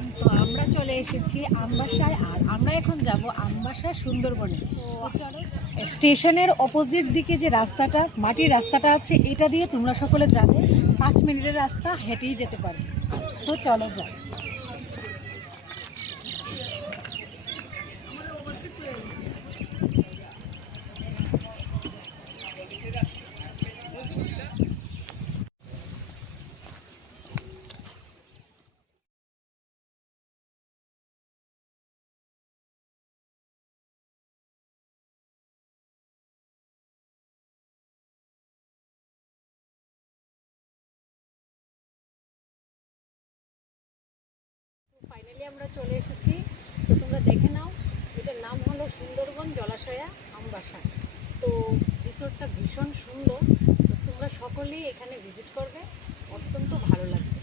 Everyone, তো আমরা চলে এসেছি আমবাসায়। আর আমরা এখন যাব আমবাসা সুন্দরবনে। স্টেশনের অপোজিট দিকে যে রাস্তাটা, মাটির রাস্তাটা আছে, এটা দিয়ে তোমরা সকলে যাবে। 5 মিনিটের রাস্তা, হেঁটেই যেতে পারবে। তো চলো যাও। ফাইনালি আমরা চলে এসেছি। তো তোমরা দেখে নাও, এটার নাম হলো সুন্দরবন জলাশয়া আমবাসা। তো রিসোর্টটা ভীষণ সুন্দর। তো তোমরা সকলেই এখানে ভিজিট করবে, অত্যন্ত ভালো লাগবে।